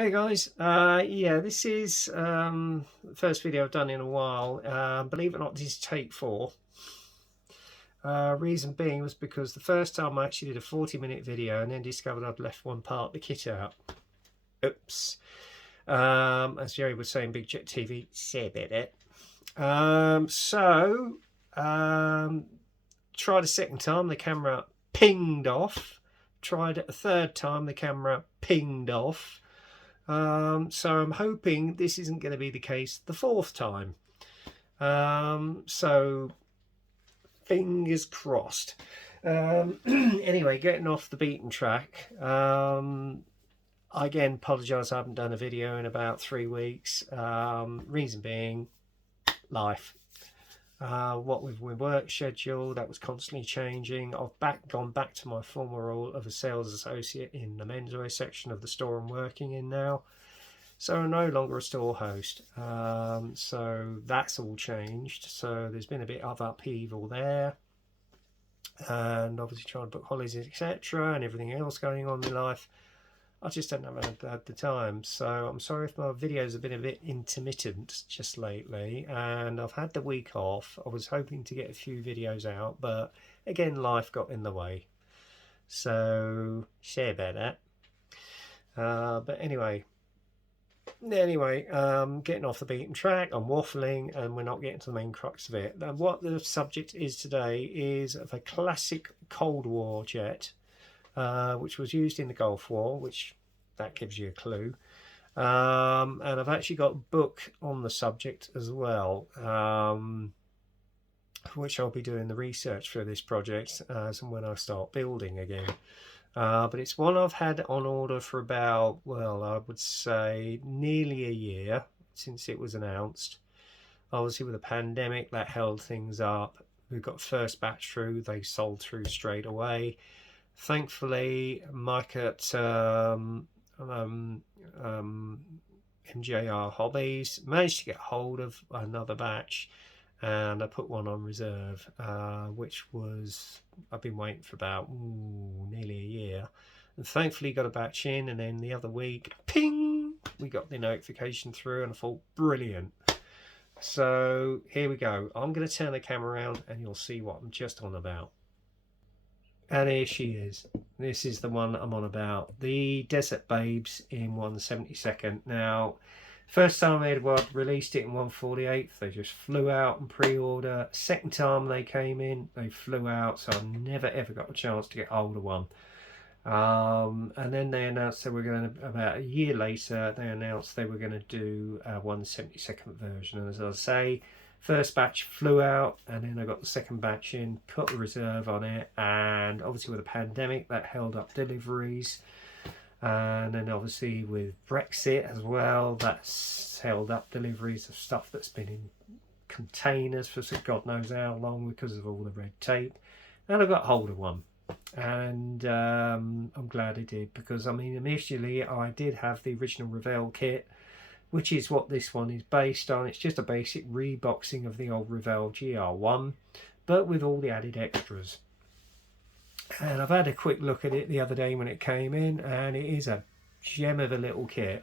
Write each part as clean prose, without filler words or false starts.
Hey guys, yeah, this is the first video I've done in a while. Believe it or not, this is take 4. Reason being was because the first time I actually did a 40-minute video and then discovered I'd left one part of the kit out. Oops. As Jerry was saying, Big Jet TV, say about it. Tried a second time, the camera pinged off. Tried it a third time, the camera pinged off. So I'm hoping this isn't going to be the case the fourth time. So fingers crossed. Anyway, getting off the beaten track. I again apologise, I haven't done a video in about 3 weeks. Reason being, life. What with my work schedule, that was constantly changing. I've gone back to my former role of a sales associate in the menswear section of the store I'm working in now. So I'm no longer a store host. So that's all changed. So there's been a bit of upheaval there. And obviously trying to book holidays, etc. and everything else going on in life. I just don't have had the time. So I'm sorry if my videos have been a bit intermittent just lately. And I've had the week off. I was hoping to get a few videos out. But again, life got in the way. So share about that. But anyway, getting off the beaten track, I'm waffling and we're not getting to the main crux of it. And what the subject is today is of a classic Cold War jet, which was used in the Gulf War, which that gives you a clue. And I've actually got a book on the subject as well, which I'll be doing the research for this project as and when I start building again. But it's one I've had on order for about, well, I would say nearly a year since it was announced. Obviously with the pandemic, that held things up. We got first batch through, they sold through straight away. Thankfully, Mike at MJR Hobbies managed to get hold of another batch, and I put one on reserve, which was, I've been waiting for about nearly a year, and thankfully got a batch in. And then the other week, ping, we got the notification through, and I thought, brilliant. So here we go. I'm going to turn the camera around and you'll see what I'm just on about. And here she is. This is the one I'm on about, the Desert Babes in 1/72. Now, first time Eduards released it in 1/48, they just flew out and pre-order. Second time they came in, they flew out, so I never ever got a chance to get hold of one. And then they announced they were going to, about a year later, they announced they were going to do a 1/72 version. And as I say, first batch flew out, and then I got the second batch in, put a reserve on it, and obviously with the pandemic that held up deliveries, and then obviously with Brexit as well, that's held up deliveries of stuff that's been in containers for God knows how long because of all the red tape. And I got hold of one, and I'm glad I did, because I mean initially I did have the original Revell kit, which is what this one is based on. It's just a basic reboxing of the old Revell GR1, but with all the added extras. And I've had a quick look at it the other day when it came in, and it is a gem of a little kit.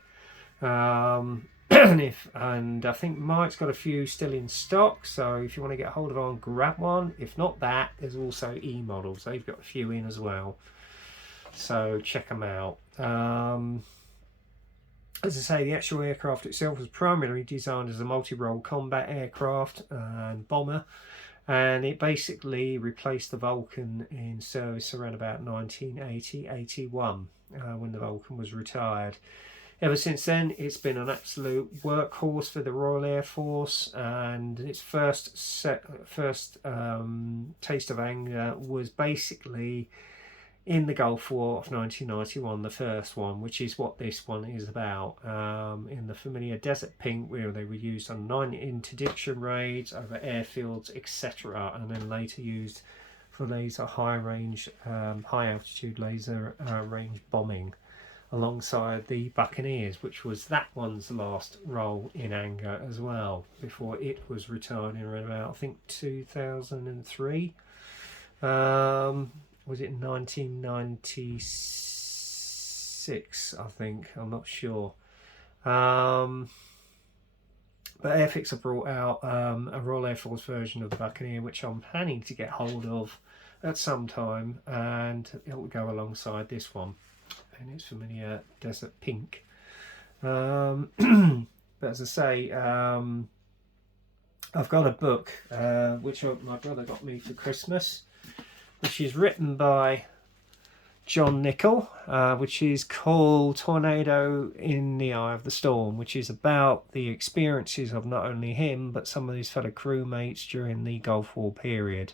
And I think Mike's got a few still in stock, so if you want to get hold of one, grab one. If not that, there's also E-models. They've got a few in as well, so check them out. As I say, the actual aircraft itself was primarily designed as a multi-role combat aircraft and bomber, and it basically replaced the Vulcan in service around about 1980-81 when the Vulcan was retired. Ever since then, it's been an absolute workhorse for the Royal Air Force, and its first taste of anger was basically in the Gulf War of 1991, the first one, which is what this one is about. In the familiar Desert Pink, where they were used on 9 interdiction raids over airfields, etc., and then later used for laser high altitude laser range bombing, alongside the Buccaneers, which was that one's last role in anger as well, before it was retired in around about, I think, 2003. Was it 1996, I think, I'm not sure. But Airfix have brought out a Royal Air Force version of the Buccaneer, which I'm planning to get hold of at some time, and it will go alongside this one, and it's familiar desert pink. But as I say, I've got a book which my brother got me for Christmas, which is written by John Nicol, which is called Tornado in the Eye of the Storm, which is about the experiences of not only him but some of his fellow crewmates during the Gulf War period.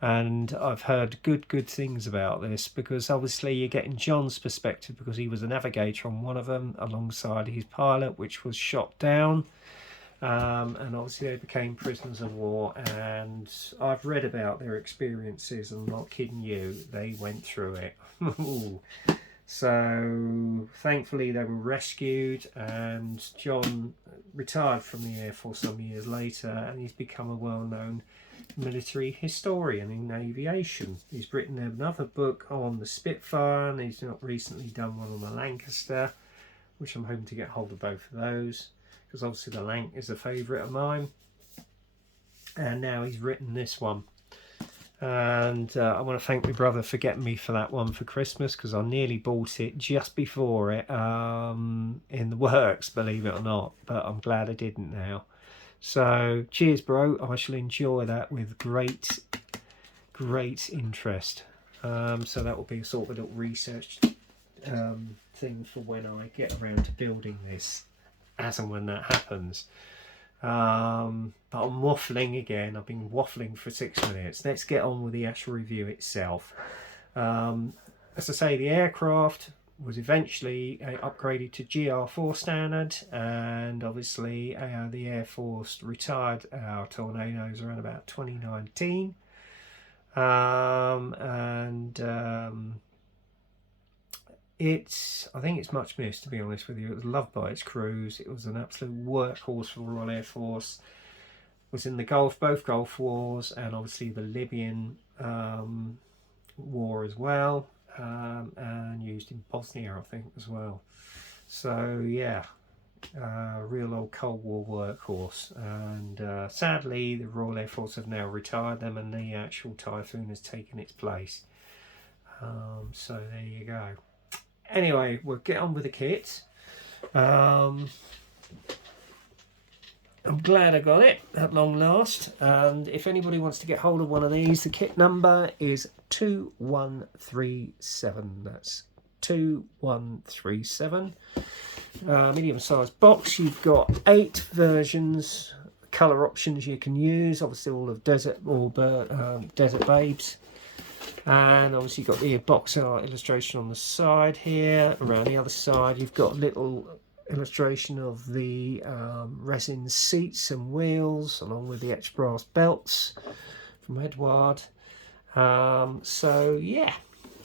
And I've heard good things about this, because obviously you're getting John's perspective, because he was a navigator on one of them alongside his pilot, which was shot down. And obviously they became prisoners of war, and I've read about their experiences, and I'm not kidding you, they went through it. So thankfully they were rescued, and John retired from the Air Force some years later, and he's become a well-known military historian in aviation. He's written another book on the Spitfire, and he's not recently done one on the Lancaster, which I'm hoping to get hold of both of those, because obviously the Lanc is a favourite of mine. And now he's written this one, and I want to thank my brother for getting me for that one for Christmas, because I nearly bought it just before it in the works, believe it or not, but I'm glad I didn't now. So cheers, bro. I shall enjoy that with great interest. So that will be a sort of a little research thing for when I get around to building this, as and when that happens. But I'm waffling again. I've been waffling for 6 minutes. Let's get on with the actual review itself. As I say, the aircraft was eventually upgraded to GR4 standard, and obviously the Air Force retired our Tornadoes around about 2019. I think it's much missed, to be honest with you. It was loved by its crews. It was an absolute workhorse for the Royal Air Force. It was in the Gulf, both Gulf Wars, and obviously the Libyan war as well, and used in Bosnia, I think, as well. So yeah, real old Cold War workhorse. And sadly, the Royal Air Force have now retired them, and the actual Typhoon has taken its place. So there you go. Anyway, we'll get on with the kit. I'm glad I got it at long last, and if anybody wants to get hold of one of these, the kit number is 2137. That's 2137. Medium sized box. You've got 8 versions, colour options you can use, obviously all of Desert or Desert Babes. And obviously you've got the box art illustration on the side here. Around the other side you've got a little illustration of the resin seats and wheels, along with the etched brass belts from Eduards. So yeah,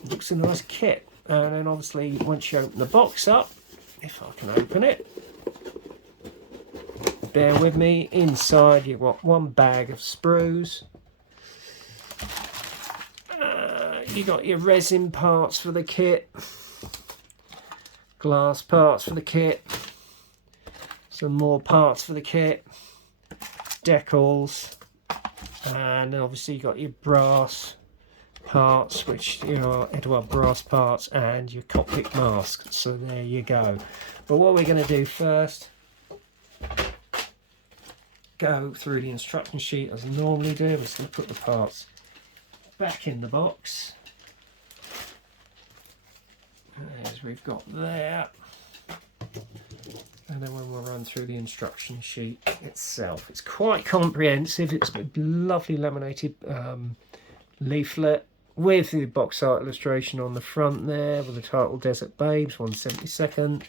looks a nice kit. And then obviously once you open the box up, if I can open it, bear with me, inside you've got one bag of sprues. You got your resin parts for the kit, glass parts for the kit, some more parts for the kit, decals, and then obviously you got your brass parts, which are Eduards brass parts, and your cockpit mask. So there you go. But what we're going to do first, go through the instruction sheet as I normally do. I'm just going to put the parts back in the box, as we've got there, and then when we'll run through the instruction sheet itself, it's quite comprehensive. It's a lovely laminated leaflet with the box art illustration on the front there, with the title Desert Babes 172nd.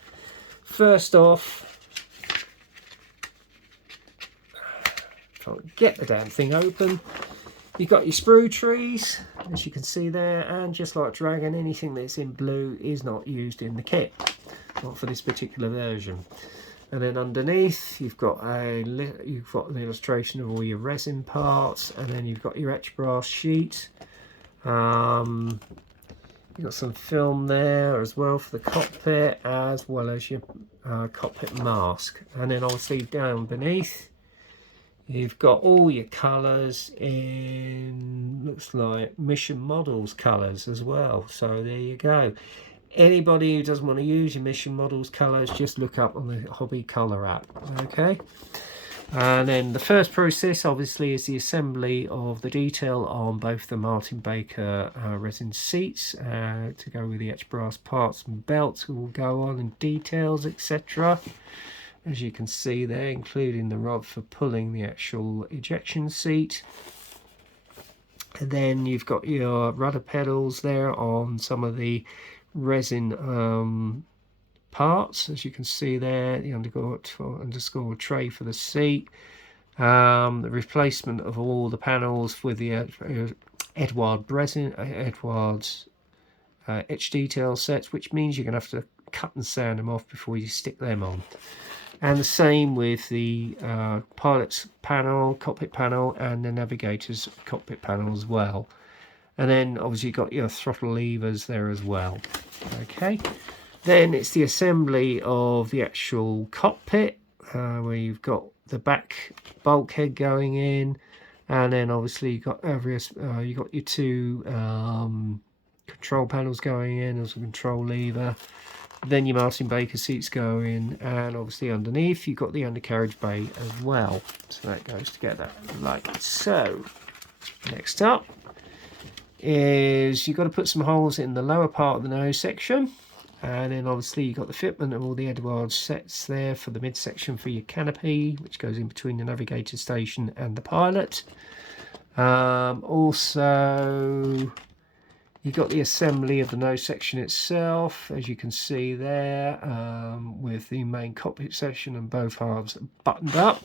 First off, trying to get the damn thing open. You've got your sprue trees, as you can see there, and just like Dragon, anything that's in blue is not used in the kit, not for this particular version. And then underneath you've got an illustration of all your resin parts, and then you've got your etched brass sheet. You've got some film there as well for the cockpit, as well as your cockpit mask. And then obviously down beneath, you've got all your colours in, looks like Mission Models colours as well. So there you go. Anybody who doesn't want to use your Mission Models colours, just look up on the Hobby Colour app. Okay. And then the first process obviously is the assembly of the detail on both the Martin Baker resin seats to go with the etched brass parts and belts will go on, and details, etc. As you can see there, including the rod for pulling the actual ejection seat. And then you've got your rudder pedals there on some of the resin parts, as you can see there, the underscore tray for the seat, the replacement of all the panels with the Eduards etch detail sets, which means you're going to have to cut and sand them off before you stick them on. And the same with the pilot's panel, cockpit panel, and the navigator's cockpit panel as well. And then obviously you've got your throttle levers there as well. Okay. Then it's the assembly of the actual cockpit, where you've got the back bulkhead going in, and then obviously you've got your two control panels going in as a control lever. Then your Martin Baker seats go in, and obviously underneath you've got the undercarriage bay as well. So that goes together like so. Next up is you've got to put some holes in the lower part of the nose section. And then obviously you've got the fitment of all the Eduards sets there for the midsection for your canopy, which goes in between the navigator station and the pilot. Also, you've got the assembly of the nose section itself, as you can see there, with the main cockpit section and both halves buttoned up.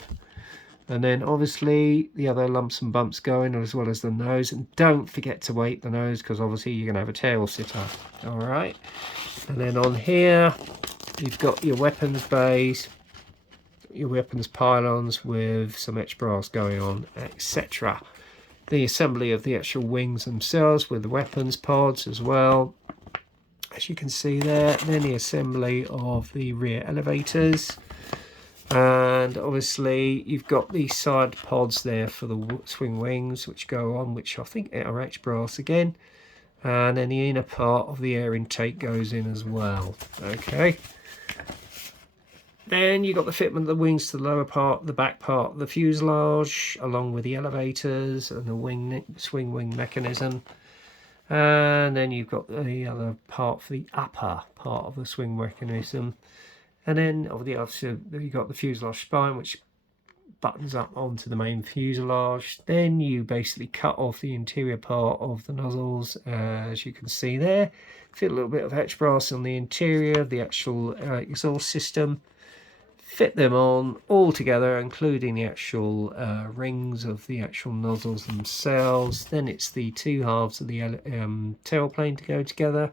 And then obviously the other lumps and bumps going, as well as the nose. And don't forget to weight the nose, because obviously you're going to have a tail sitter. All right. And then on here, you've got your weapons bays, your weapons pylons with some etched brass going on, etc. The assembly of the actual wings themselves with the weapons pods as well, as you can see there. Then the assembly of the rear elevators. And obviously you've got the side pods there for the swing wings, which go on, which I think are etched brass again. And then the inner part of the air intake goes in as well. Okay. Then you've got the fitment of the wings to the lower part, the back part of the fuselage, along with the elevators and the swing wing mechanism. And then you've got the other part for the upper part of the swing mechanism. And then obviously you've got the fuselage spine, which buttons up onto the main fuselage. Then you basically cut off the interior part of the nozzles, as you can see there. Fit a little bit of etched brass on the interior of the actual exhaust system. Fit them on all together, including the actual rings of the actual nozzles themselves. Then it's the two halves of the tailplane to go together.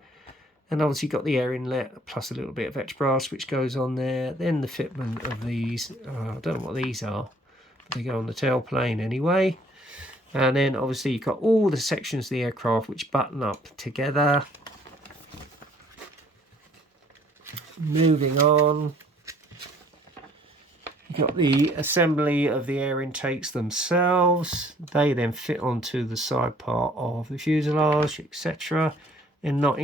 And obviously you've got the air inlet plus a little bit of etched brass which goes on there. Then the fitment of these, I don't know what these are, but they go on the tailplane anyway. And then obviously you've got all the sections of the aircraft which button up together. Moving on, you've got the assembly of the air intakes themselves. They then fit onto the side part of the fuselage, etc. And not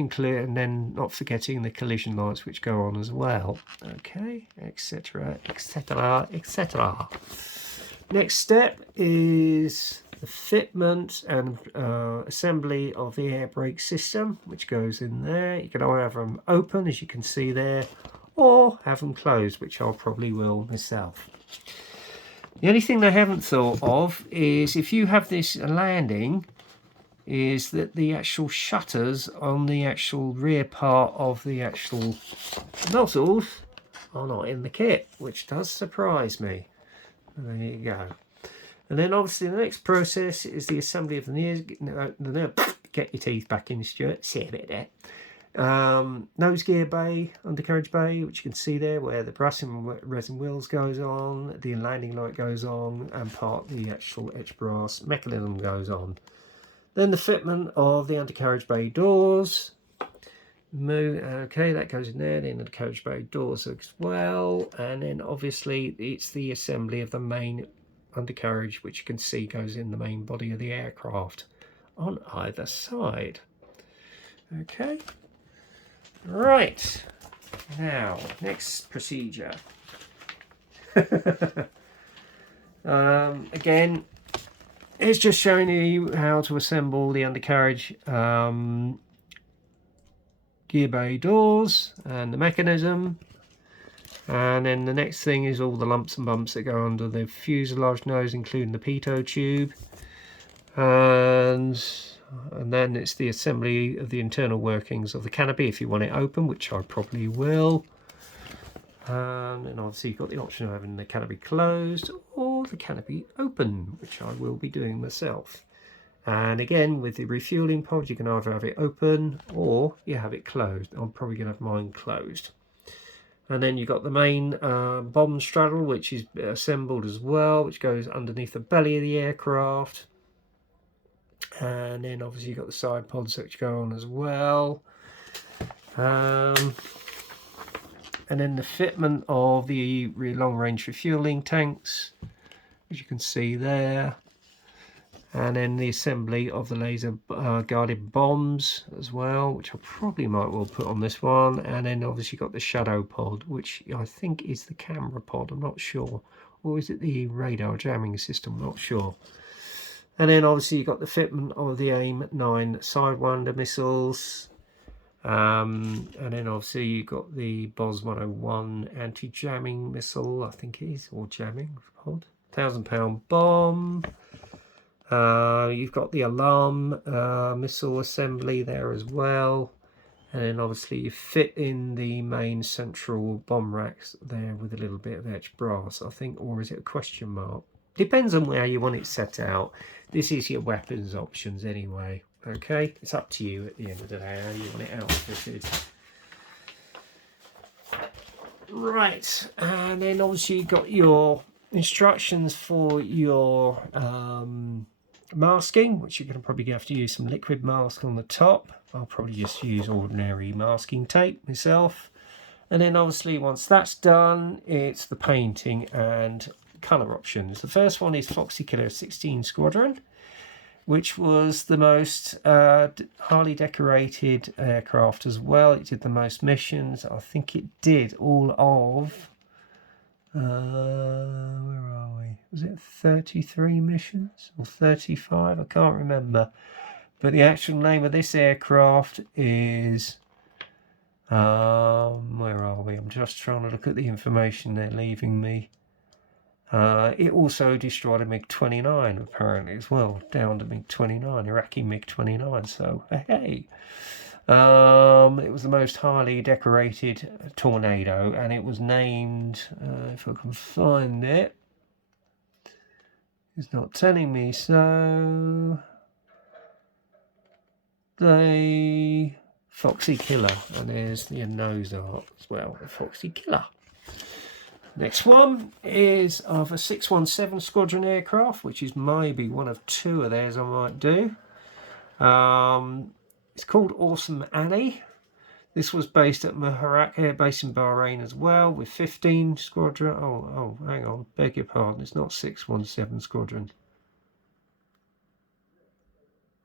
forgetting the collision lights which go on as well. Okay, etc, etc, etc. Next step is the fitment and assembly of the air brake system, which goes in there. You can either have them open, as you can see there, or have them closed, which I probably will myself. The only thing they haven't thought of is if you have this landing, is that the actual shutters on the actual rear part of the actual nozzles are not in the kit, which does surprise me. And there you go. And then obviously the next process is the assembly of the get your teeth back in, Stuart. See a bit there. Nose gear bay, undercarriage bay, which you can see there, where the brass and resin wheels goes on, the landing light goes on, and part of the actual etched brass mechanism goes on. Then the fitment of the undercarriage bay doors, Okay, that goes in there. Then the carriage bay doors as well, and then obviously it's the assembly of the main undercarriage, which you can see goes in the main body of the aircraft on either side. Okay, right, now next procedure. Again, it's just showing you how to assemble the undercarriage gear bay doors and the mechanism, and then the next thing is all the lumps and bumps that go under the fuselage nose, including the pitot tube, and then it's the assembly of the internal workings of the canopy if you want it open, which I probably will. And obviously you've got the option of having the canopy closed or the canopy open, which I will be doing myself. And again, with the refueling pod, you can either have it open or you have it closed. I'm probably going to have mine closed. And then you've got the main bomb straddle, which is assembled as well, which goes underneath the belly of the aircraft. And then obviously you've got the side pods which go on as well. And then the fitment of the long-range refueling tanks, as you can see there. And then the assembly of the laser guided bombs as well, which I probably might well put on this one. And then obviously got the shadow pod, which I think is the camera pod, I'm not sure. Or is it the radar jamming system, I'm not sure. And then obviously you've got the fitment of the AIM-9 Sidewinder missiles. And then obviously you've got the BOS 101 anti-jamming missile, I think it is, or jamming pod. £1,000 bomb. You've got the alarm missile assembly there as well, and then obviously you fit in the main central bomb racks there with a little bit of etched brass, I think, or is it a question mark? Depends on where you want it set out. This is your weapons options anyway. Okay, it's up to you at the end of the day how you want it outfitted. Right, and then obviously you've got your instructions for your masking, which you're going to probably have to use some liquid mask on the top. I'll probably just use ordinary masking tape myself. And then obviously once that's done, it's the painting and colour options. The first one is Foxy Killer 16 Squadron, which was the most highly decorated aircraft as well. It did the most missions. I think it did all of where are we? Was it 33 missions or 35? I can't remember. But the actual name of this aircraft is where are we? I'm just trying to look at the information they're leaving me. It also destroyed a MiG-29 apparently as well, down to MiG-29, Iraqi MiG-29. So hey. It was the most highly decorated Tornado, and it was named, if I can find it, it's not telling me, so the Foxy Killer, and there's the nose art as well, the Foxy Killer. Next one is of a 617 Squadron aircraft, which is maybe one of two of theirs I might do. It's called Awesome Annie. This was based at Muharraq Air Base in Bahrain as well, with 15 Squadron. Oh, hang on, beg your pardon, it's not 617 Squadron.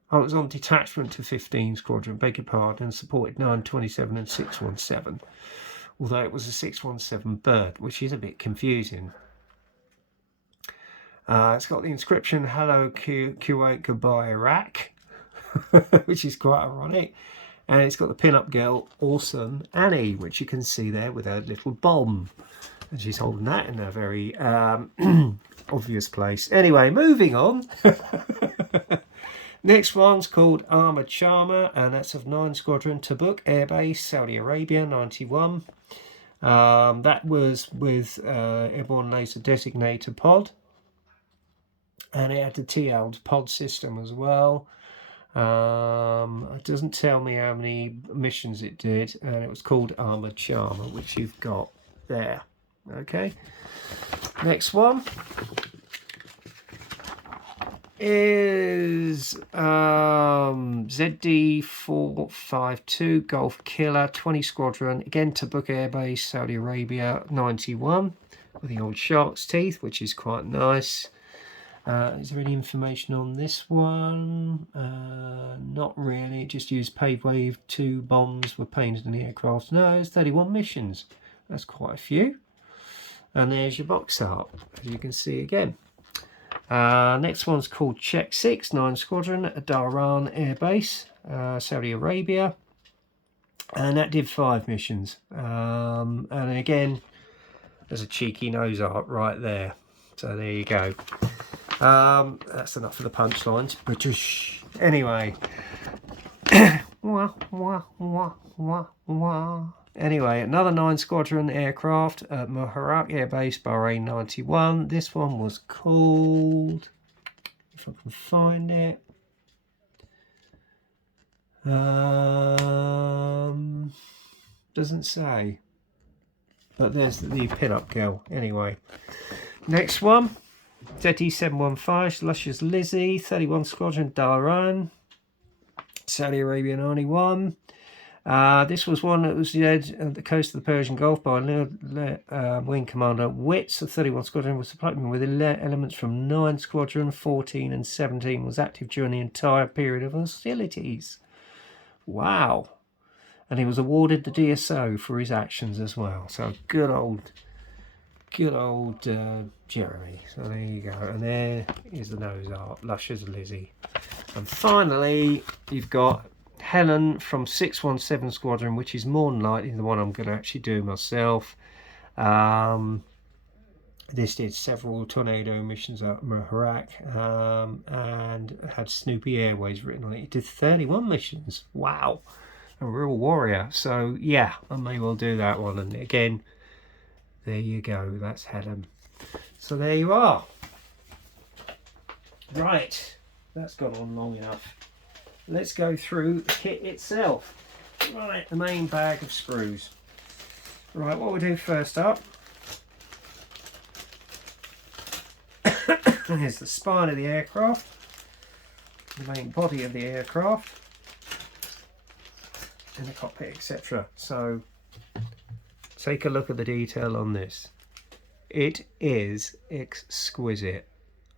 Oh, it was on detachment to 15 Squadron, beg your pardon, and supported 927 and 617. Although it was a 617 bird, which is a bit confusing. It's got the inscription, Hello Kuwait, Goodbye Iraq. Which is quite ironic, and it's got the pin-up girl Awesome Annie, which you can see there with her little bomb, and she's holding that in a very obvious place. Anyway, moving on. Next one's called Armoured Charmer, and that's of 9 Squadron, Tabuk Air Base, Saudi Arabia, 91. That was with Airborne Laser Designator Pod, and it had the TL pod system as well. It doesn't tell me how many missions it did, and it was called Armoured Charmer, which you've got there. Okay, next one. is ZD452 Golf Killer 20 Squadron, again Tabuk Air Base, Saudi Arabia, 91, with the old shark's teeth, which is quite nice. Is there any information on this one? Not really. It just used paved wave 2 bombs were painted in the aircraft. No, it's 31 missions. That's quite a few. And there's your box art, as you can see again. Next one's called Check 6, 9 Squadron, Dhahran Air Base, Saudi Arabia. And that did 5 missions. And again, there's a cheeky nose art right there. So there you go. That's enough for the punchlines. British. Anyway. Anyway, another 9 Squadron aircraft at Muharraq Air Base, Bahrain, 91. This one was called, if I can find it, doesn't say, but there's the pin-up girl. Anyway, next one, ZT715 Luscious Lizzie, 31 Squadron, Dhahran, Saudi Arabia, 91. This was one that was led at the coast of the Persian Gulf by Wing Commander Witz of 31 Squadron, was supplied with elements from 9 Squadron, 14 and 17, was active during the entire period of hostilities. Wow. And he was awarded the DSO for his actions as well. So good old Jeremy. So there you go. And there is the nose art, Luscious Lizzie. And finally, you've got Helen from 617 Squadron, which is more than likely the one I'm going to actually do myself. This did several tornado missions at Muharraq, and had Snoopy Airways written on it. It did 31 missions. Wow, a real warrior. So yeah, I may well do that one. And again, there you go, that's Helen. So there you are. Right, that's gone on long enough. Let's go through the kit itself. Right, the main bag of screws. Right, what we'll do first up is the spine of the aircraft, the main body of the aircraft, and the cockpit, etc. So take a look at the detail on this. It is exquisite.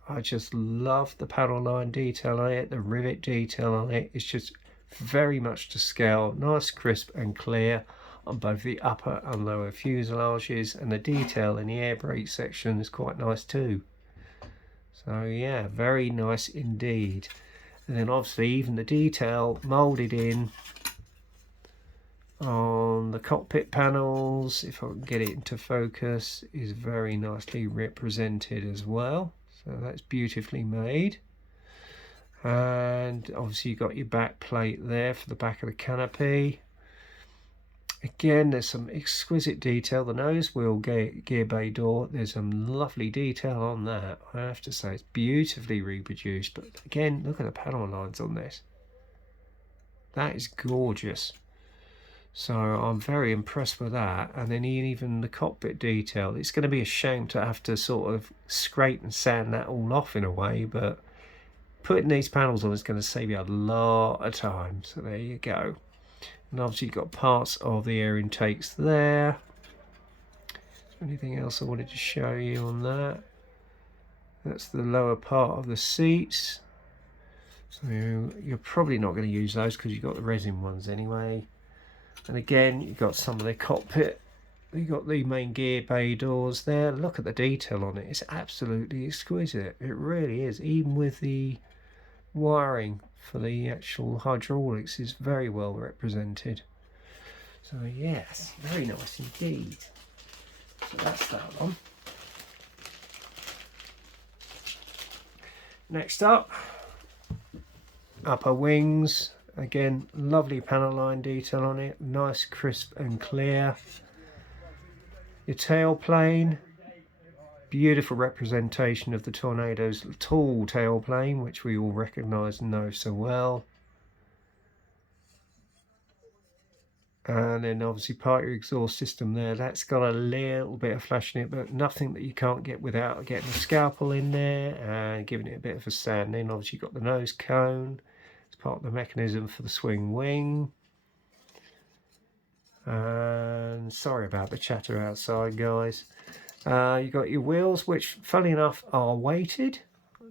I just love the panel line detail on it, the rivet detail on it. It's just very much to scale, nice, crisp and clear on both the upper and lower fuselages, and the detail in the air brake section is quite nice too. So yeah, very nice indeed. And then obviously even the detail moulded in on the cockpit panels, if I can get it into focus, is very nicely represented as well. So that's beautifully made. And obviously you've got your back plate there for the back of the canopy. Again, there's some exquisite detail. The nose wheel gear bay door, there's some lovely detail on that. I have to say, it's beautifully reproduced. But again, look at the panel lines on this. That is gorgeous. So I'm very impressed with that. And then even the cockpit detail, it's going to be a shame to have to sort of scrape and sand that all off in a way, but putting these panels on is going to save you a lot of time. So there you go. And obviously you've got parts of the air intakes there. Is there anything else I wanted to show you on that? That's the lower part of the seats. So you're probably not going to use those because you've got the resin ones anyway. And again, you've got some of the cockpit. You've got the main gear bay doors there. Look at the detail on it. It's absolutely exquisite. It really is. Even with the wiring for the actual hydraulics is very well represented. So yes, very nice indeed. So that's that one. Next up, upper wings. Again, lovely panel line detail on it, nice, crisp and clear. Your tail plane, beautiful representation of the Tornado's tall tail plane, which we all recognise and know so well. And then obviously part of your exhaust system there, that's got a little bit of flash in it, but nothing that you can't get without getting a scalpel in there and giving it a bit of a sand. Then obviously you've got the nose cone, it's part of the mechanism for the swing wing. And sorry about the chatter outside, guys. You've got your wheels, which funnily enough are weighted,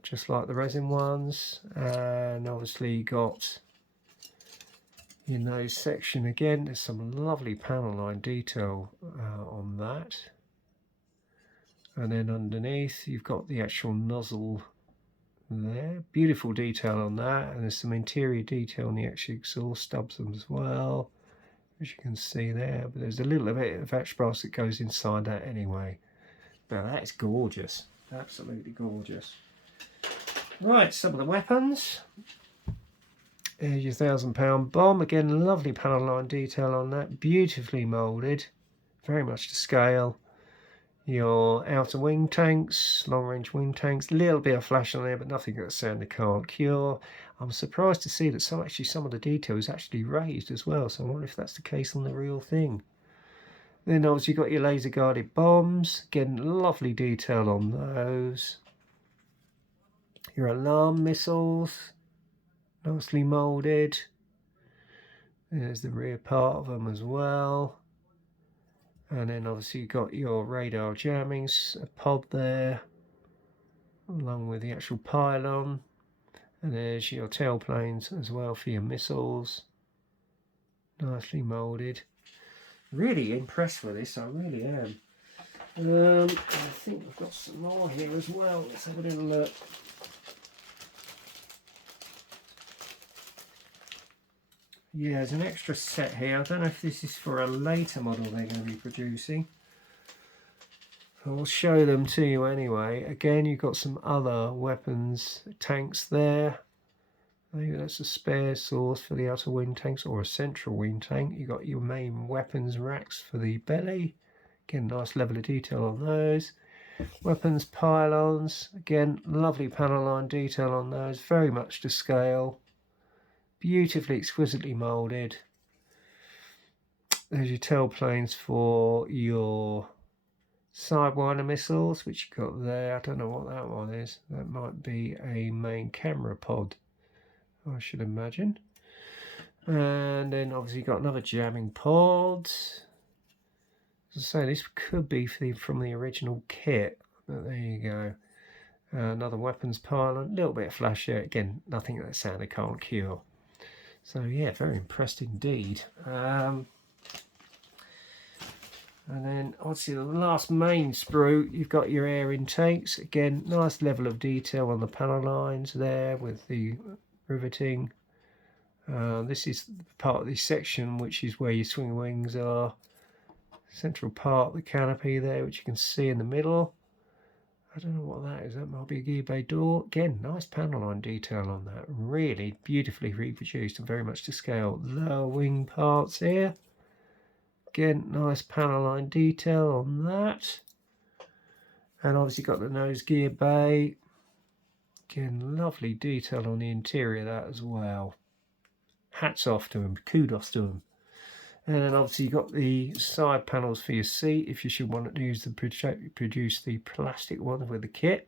just like the resin ones. And obviously you got in those section again, there's some lovely panel line detail on that. And then underneath you've got the actual nozzle there, beautiful detail on that, and there's some interior detail on the actual exhaust stubs as well, as you can see there, but there's a little bit of etch brass that goes inside that anyway. Now that's gorgeous, absolutely gorgeous. Right, some of the weapons. There's your £1,000 bomb. Again, lovely panel line detail on that. Beautifully moulded. Very much to scale. Your outer wing tanks, long range wing tanks. Little bit of flash on there, but nothing that Sander can't cure. I'm surprised to see that some of the detail is actually raised as well. So I wonder if that's the case on the real thing. Then obviously you've got your laser guarded bombs. Again, lovely detail on those. Your alarm missiles. Nicely moulded. There's the rear part of them as well. And then obviously you've got your radar jamming pod there, along with the actual pylon. And there's your tailplanes as well for your missiles. Nicely moulded. Really impressed with this, I really am. I think I've got some more here as well. Let's have a little look. Yeah, there's an extra set here. I don't know if this is for a later model they're going to be producing. I'll show them to you anyway. Again, you've got some other weapons, tanks there. Maybe that's a spare source for the outer wing tanks or a central wing tank. You've got your main weapons racks for the belly. Again, nice level of detail on those. Weapons pylons. Again, lovely panel line detail on those. Very much to scale. Beautifully, exquisitely moulded. There's your tailplanes for your Sidewinder missiles, which you've got there. I don't know what that one is. That might be a main camera pod, I should imagine. And then obviously you've got another jamming pod. As I say, this could be from the original kit, but there you go. Another weapons pylon, a little bit of flash there. Again, nothing that Sander can't cure. So yeah, very impressed indeed. And then obviously the last main sprue, you've got your air intakes. Again, nice level of detail on the panel lines there with the riveting. This is part of the section which is where your swing wings are. Central part of the canopy there, which you can see in the middle. I don't know what that is. That might be a gear bay door. Again, nice panel line detail on that. Really beautifully reproduced and very much to scale. The wing parts here. Again, nice panel line detail on that. And obviously got the nose gear bay. Again, lovely detail on the interior of that as well. Hats off to them. Kudos to them. And then obviously you've got the side panels for your seat if you should want to use the produce the plastic ones with the kit.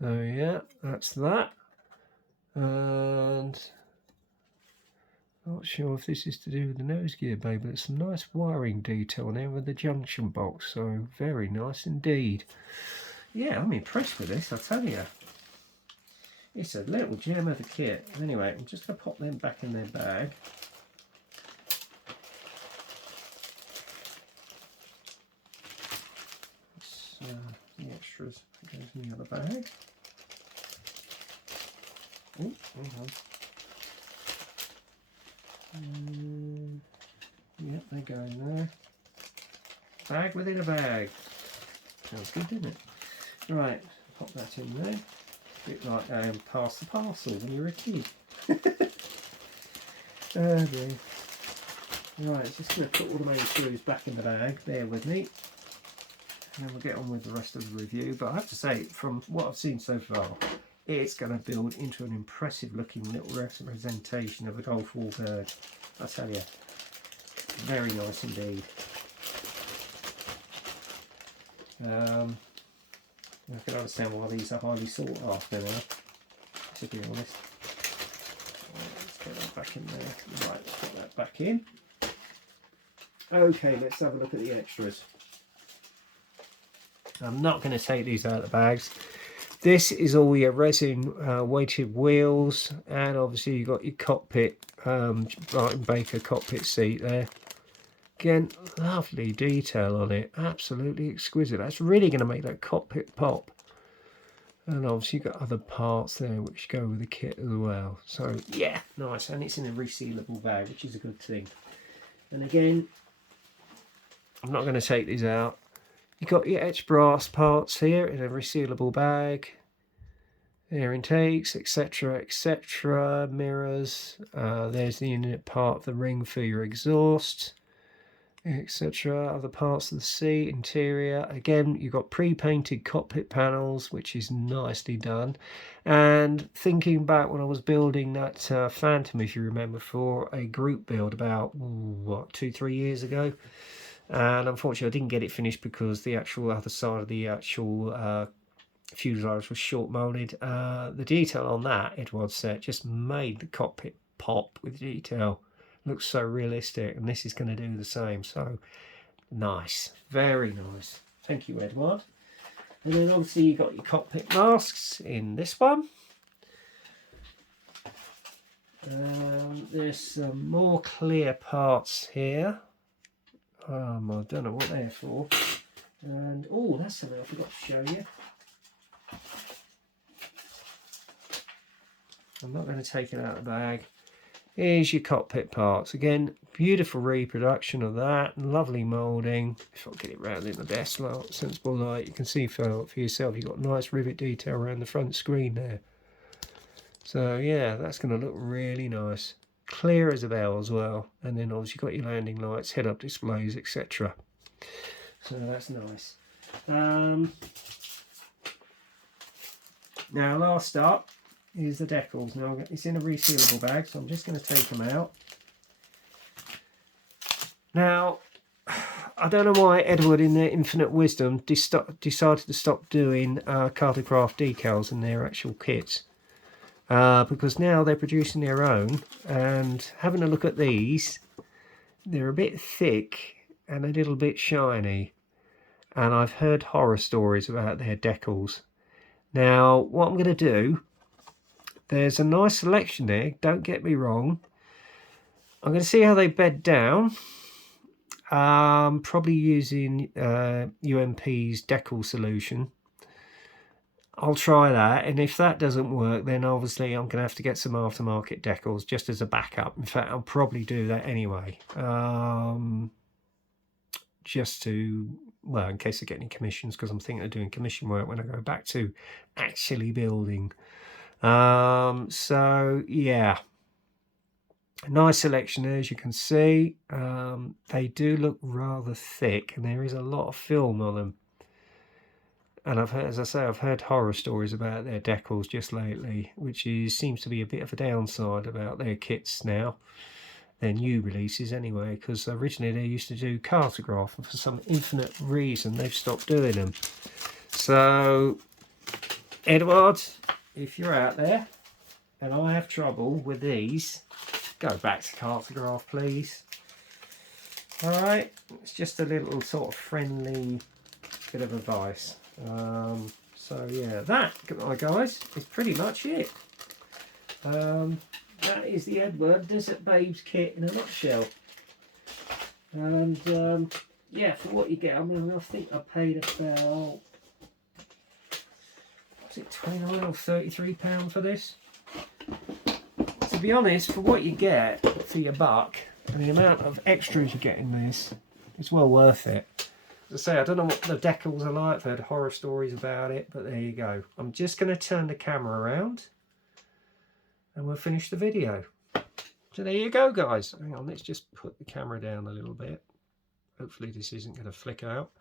So yeah, that's that. And not sure if this is to do with the nose gear bay, but it's some nice wiring detail on there with the junction box. So very nice indeed. Yeah, I'm impressed with this, I tell you. It's a little gem of a kit. Anyway, I'm just going to pop them back in their bag. The extras goes in the other bag. Oh, hang on. Yep, they go in there. Bag within a bag. Sounds good, doesn't it? Right, pop that in there. A bit like pass the parcel when you were a kid. Oh dear. Right, just going to put all the main screws back in the bag. Bear with me. And then we'll get on with the rest of the review. But I have to say, from what I've seen so far, it's going to build into an impressive looking little representation of a Gulf War bird. I tell you, very nice indeed. I can understand why these are highly sought after now, to be honest. Let's get that back in there. Right, let's put that back in. Okay, let's have a look at the extras. I'm not going to take these out of the bags. This is all your resin weighted wheels, and obviously you've got your cockpit, Martin Baker cockpit seat there. Again, lovely detail on it, absolutely exquisite. That's really going to make that cockpit pop. And obviously you've got other parts there which go with the kit as well. So yeah, nice, and it's in a resealable bag, which is a good thing. And again, I'm not going to take these out. You've got your etched brass parts here in a resealable bag. Air intakes, etc, etc, mirrors. There's the unit part of the ring for your exhaust, etc. Other parts of the seat, interior. Again, you've got pre-painted cockpit panels, which is nicely done. And thinking back when I was building that Phantom, if you remember, for a group build about, what, 2-3 years ago. And unfortunately I didn't get it finished because the actual other side of the actual fuselage was short molded. The detail on that Eduards set just made the cockpit pop with detail. Looks so realistic, and this is going to do the same. So nice, very nice. Thank you, Eduard. And then obviously you got your cockpit masks in this one. There's some more clear parts here. I don't know what they're for. And oh, that's something I forgot to show you. I'm not going to take it out of the bag. Here's your cockpit parts. Again, beautiful reproduction of that. Lovely moulding. If I get it round in the best light, sensible light, you can see for yourself. You've got nice rivet detail around the front screen there. So yeah, that's going to look really nice. Clear as a bell as well. And then obviously you've got your landing lights, head-up displays, etc. So that's nice. Now last up is the decals. Now it's in a resealable bag, so I'm just going to take them out. Now I don't know why Eduard in their infinite wisdom decided to stop doing cartograph decals in their actual kits, because now they're producing their own, and having a look at these, they're a bit thick and a little bit shiny, and I've heard horror stories about their decals. Now what I'm going to do, there's a nice selection there, don't get me wrong. I'm going to see how they bed down. Probably using UMP's decal solution. I'll try that, and if that doesn't work, then obviously I'm going to have to get some aftermarket decals just as a backup. In fact, I'll probably do that anyway, just to, well, in case I get any commissions, because I'm thinking of doing commission work when I go back to actually building. So yeah, nice selection there, as you can see. They do look rather thick, and there is a lot of film on them. And I've heard, as I say, I've heard horror stories about their decals just lately, which seems to be a bit of a downside about their kits now. Their new releases anyway, because originally they used to do cartograph, and for some infinite reason they've stopped doing them. So Eduards, if you're out there and I have trouble with these, go back to cartograph, please. Alright, it's just a little sort of friendly bit of advice. So yeah, that, guys, is pretty much it. That is the Eduards Desert Babes kit in a nutshell. And yeah, for what you get, I mean, I think I paid about, was it £29 or £33 for this? To be honest, for what you get for your buck and the amount of extras you get in this, it's well worth it. As I say, I don't know what the decals are like. I've heard horror stories about it, but there you go. I'm just going to turn the camera around and we'll finish the video. So there you go, guys. Hang on, let's just put the camera down a little bit. Hopefully this isn't going to flick out.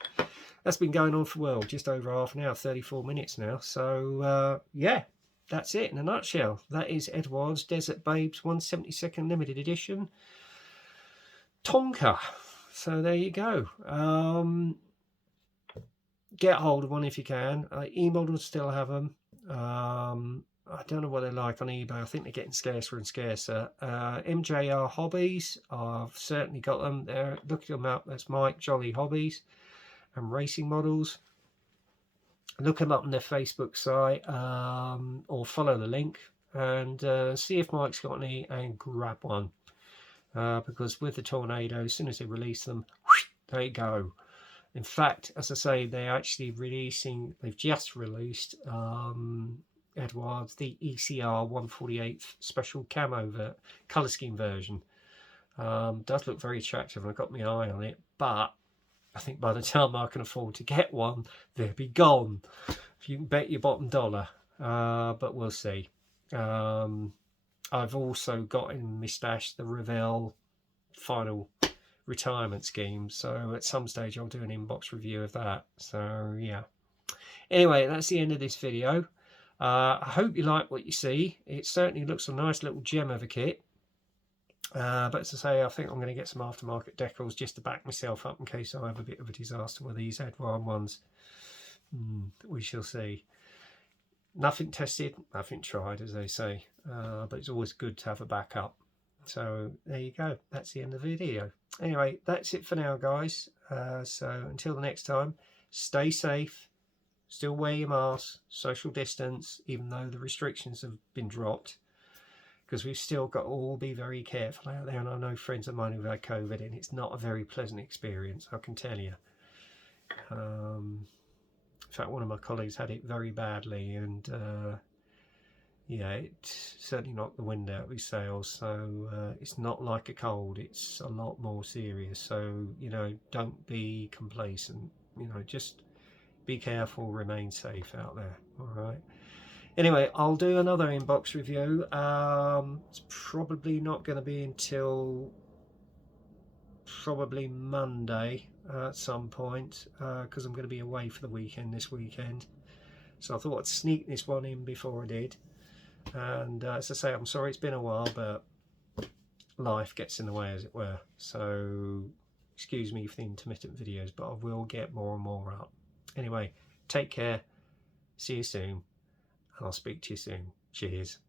That's been going on for, well, just over half an hour, 34 minutes now. So yeah, that's it in a nutshell. That is Eduards Desert Babes 1/72 limited edition Tonka. So there you go. Get hold of one if you can. E-models still have them. I don't know what they're like on eBay. I think they're getting scarcer and scarcer. MJR Hobbies, I've certainly got them there. Look them up. That's Mike Jolly Hobbies and Racing Models. Look them up on their Facebook site, or follow the link and see if Mike's got any and grab one. Because with the Tornado, as soon as they release them, whoosh, they go. In fact, as I say, they're actually releasing, they've just released Eduards, the ECR 148 special camo colour scheme version. Does look very attractive, and I've got my eye on it, but I think by the time I can afford to get one, they'll be gone. If you can bet your bottom dollar, but we'll see. I've also got in my stash the Revell final retirement scheme, so at some stage I'll do an inbox review of that. So yeah, anyway, that's the end of this video. I hope you like what you see. It certainly looks a nice little gem of a kit, but as I say, I think I'm going to get some aftermarket decals just to back myself up in case I have a bit of a disaster with these Eduards ones. We shall see. Nothing tested, nothing tried, as they say, but it's always good to have a backup. So there you go, that's the end of the video. Anyway, that's it for now, guys. So until the next time, stay safe, still wear your mask, social distance, even though the restrictions have been dropped, because we've still got to all be very careful out there. And I know friends of mine who've had COVID, and it's not a very pleasant experience, I can tell you. In fact, one of my colleagues had it very badly, and yeah, it certainly knocked the wind out of his sails. So it's not like a cold, it's a lot more serious. So, you know, don't be complacent, you know, just be careful, remain safe out there. All right, anyway, I'll do another inbox review. It's probably not going to be until probably Monday at some point, because I'm going to be away for the weekend this weekend. So I thought I'd sneak this one in before I did. And as I say, I'm sorry it's been a while, but life gets in the way, as it were. So excuse me for the intermittent videos, but I will get more and more up. Anyway, take care, see you soon, and I'll speak to you soon. Cheers.